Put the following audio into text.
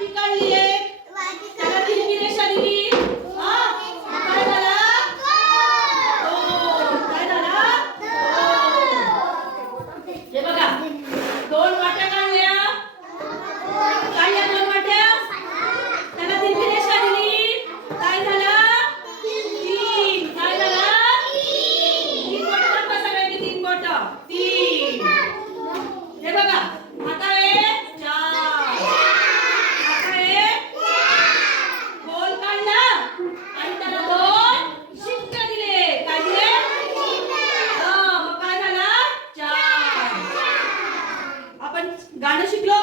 fica aí, hein? गाना शिकलो